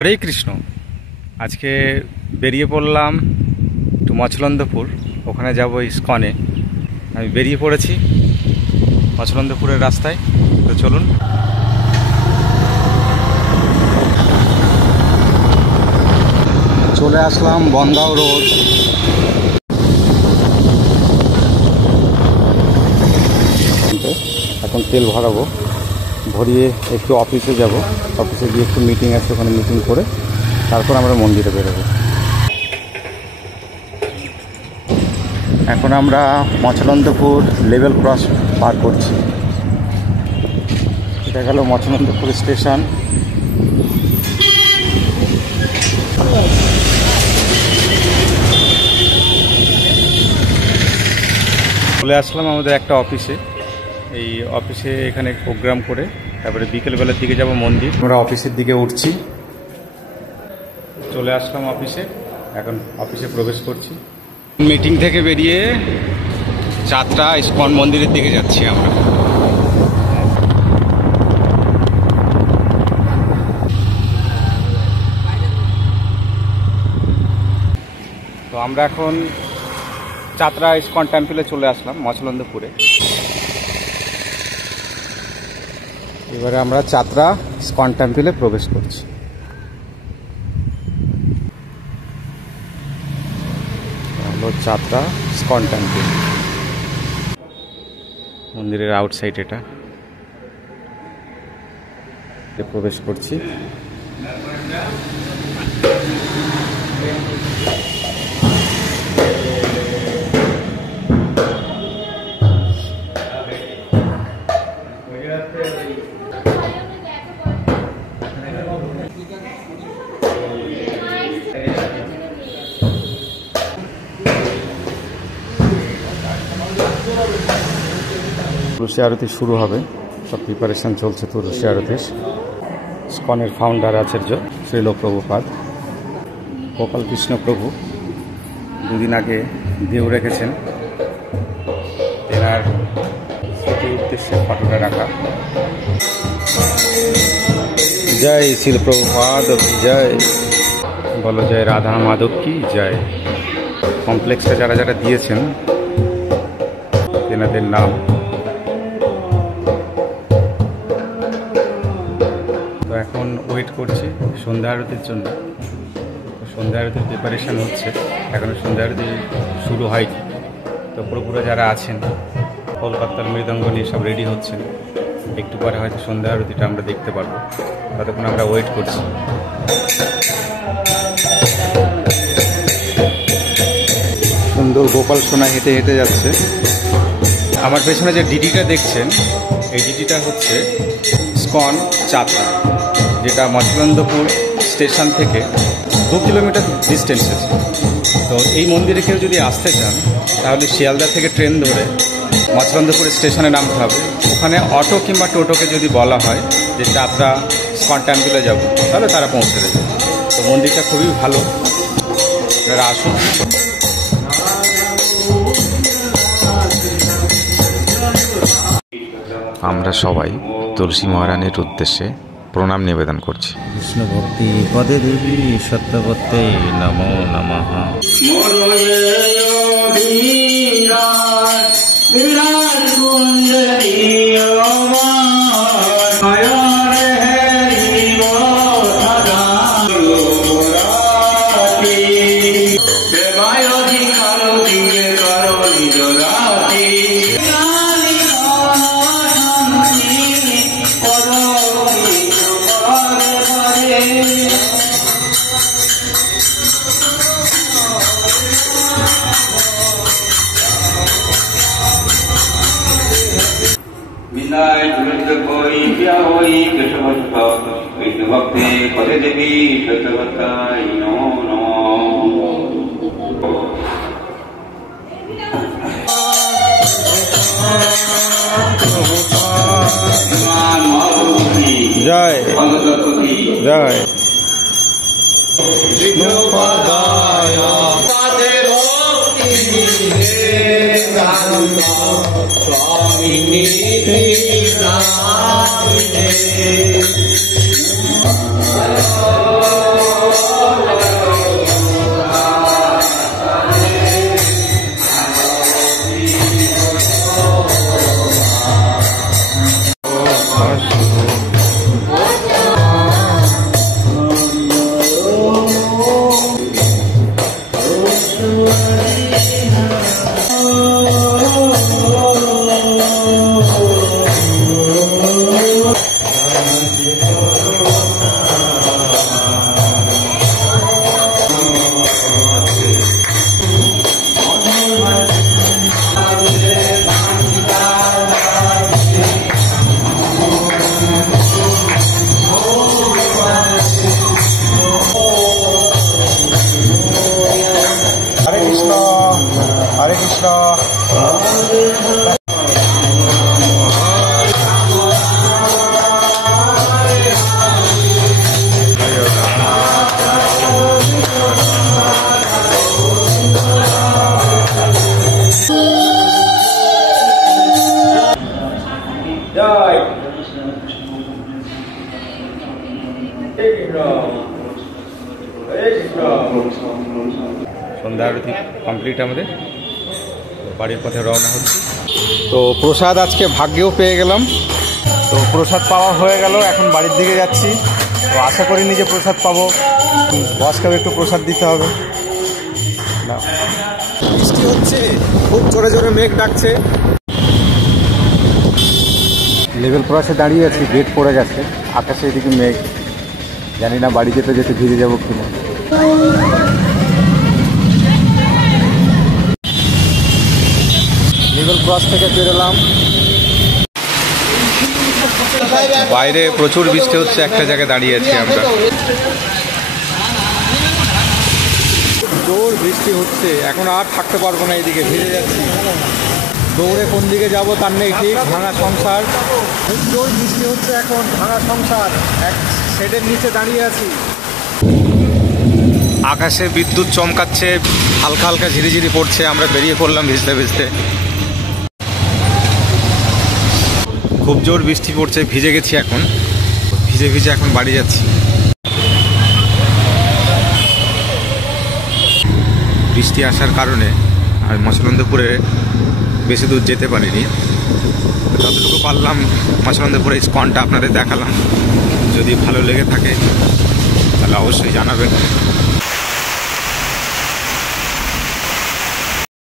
হরে কৃষ্ণ। আজকে বেরিয়ে পড়লাম একটু মছলন্দপুর, ওখানে যাব ইস্কনে। আমি বেরিয়ে পড়েছি মছলন্দপুরের রাস্তায়, তো চলুন। চলে আসলাম বনগাঁও রোড। এখন তেল ভরাবো, ভরিয়ে একটু অফিসে যাব। অফিসে গিয়ে একটু মিটিং আছে, ওখানে মিটিং করে তারপর আমরা মন্দিরে বেরোবো। এখন আমরা মছলন্দপুর লেভেল ক্রস পার করছি। এটা গেল মছলন্দপুর স্টেশন। চলে আসলাম আমাদের একটা অফিসে। এই অফিসে এখানে প্রোগ্রাম করে তারপরে বিকেলবেলার দিকে যাব মন্দির। আমরা অফিসের দিকে উঠছি। চলে আসলাম অফিসে, এখন অফিসে প্রবেশ করছি। মিটিং থেকে বেরিয়ে যাত্রা ইস্কন মন্দিরের দিকে যাচ্ছি আমরা। তো আমরা এখন যাত্রা ইস্কন টেম্পলে চলে আসলাম মছলন্দপুরে। এবারে আমরা যাত্রা ইস্কন টেম্পলে প্রবেশ করছি। হলো যাত্রা ইস্কন টেম্পল, মন্দিরের আউটসাইড এটা। প্রবেশ করছি। তুলসী আরতি শুরু হবে, সব প্রিপারেশন চলছে তুলসী আরতির। ইস্কনের ফাউন্ডার আচার্য শ্রীল প্রভুপাদ গোপাল কৃষ্ণ প্রভু দুদিন আগে দেহ রেখেছেন, তেনার স্মৃতির উদ্দেশ্যে ফটোটা রাখা। জয় শ্রীল প্রভুপাদ জয়, বলো জয় রাধা মাধব কি জয়। কমপ্লেক্সটা যারা যারা দিয়েছেন তেনাদের নাম। তো এখন ওয়েট করছি সন্ধ্যা আরতির জন্য। সন্ধ্যা আরতির প্রিপারেশান হচ্ছে, এখনও সন্ধ্যা আরতি শুরু হয়নি। তো পুরোপুরো যারা আছেন কলকাতার মৃদঙ্গ নিয়ে সব রেডি হচ্ছেন। একটু পরে হয়তো সন্ধ্যা আরতিটা আমরা দেখতে পারবো, ততক্ষণ আমরা ওয়েট করছি। সুন্দর গোপাল সোনা হেঁটে হেঁটে যাচ্ছে। আমার পেছনে যে ডিডিটা দেখছেন, এই ডিডিটা হচ্ছে ইস্কন যাত্রা, যেটা মছলন্দপুর স্টেশন থেকে 2 কিলোমিটার ডিস্টেন্স আছে। তো এই মন্দিরে কেউ যদি আসতে চান তাহলে শিয়ালদা থেকে ট্রেন ধরে মছলন্দপুর স্টেশনে নামতে হবে। ওখানে অটো কিংবা টোটোকে যদি বলা হয় যে যাত্রা ইস্কন টেম্পলে যাব, তাহলে তারা পৌঁছে দেবে। তো মন্দিরটা খুবই ভালো, আপনারা আসুন। আমরা সবাই তুলসী মহারানীর উদ্দেশ্যে প্রণাম নিবেদন করছি। কৃষ্ণ ভক্তি পদে দেবী সত্যবত্তে নমো নমঃ। ভক্তি পদে দেবী সত্যবত্তাই নমো নমঃ। জয় জয় स्वामी সন্ধ্যা আরতি কমপ্লিট আমাদের, বাড়ির পথে রওনা হচ্ছে। তো প্রসাদ আজকে ভাগ্যেও পেয়ে গেলাম, তো প্রসাদ পাওয়া হয়ে গেল, এখন বাড়ির দিকে যাচ্ছি। তো আশা করিনি যে প্রসাদ পাবো, বসকেও একটু প্রসাদ দিতে হবে। না, বৃষ্টি হচ্ছে, খুব জোরে জোরে মেঘ ডাকছে। লেভেল ক্রসে দাঁড়িয়ে আছি, গেট পড়ে গেছে, আকাশে এদিকে মেঘ, জানি না বাড়ি যেতে যেতে ভিজে যাবো কিনা। লেভেল ক্রস থেকে বেরোলাম, বাইরে প্রচুর বৃষ্টি হচ্ছে, একটা জায়গায় দাঁড়িয়ে আছি আমরা। জোর বৃষ্টি হচ্ছে, এখন আর থাকতে পারবো না, এদিকে ভিজে যাচ্ছি। দৌড়ে কোন দিকে যাবো তার নেই ঠিক, ভাঙা সংসার, খুব জোর বৃষ্টি হচ্ছে এখন, ভাঙা সংসার, এক শেডের নিচে দাঁড়িয়ে আছি। আকাশে বিদ্যুৎ চমকাচ্ছে, হালকা হালকা ঝিরিঝিরি পড়ছে, আমরা বেরিয়ে পড়লাম ভিজতে ভিজতে। খুব জোর বৃষ্টি পড়ছে, ভিজে গেছি এখন, ভিজে ভিজে এখন বাড়ি যাচ্ছি। বৃষ্টি আসার কারণে আর মচলন্দপুরে বেশি দূর যেতে পারিনি, যতটুকু পারলাম মচলন্দপুরে ইসকনটা আপনাদের দেখালাম। যদি ভালো লেগে থাকে তাহলে অবশ্যই জানাবেন।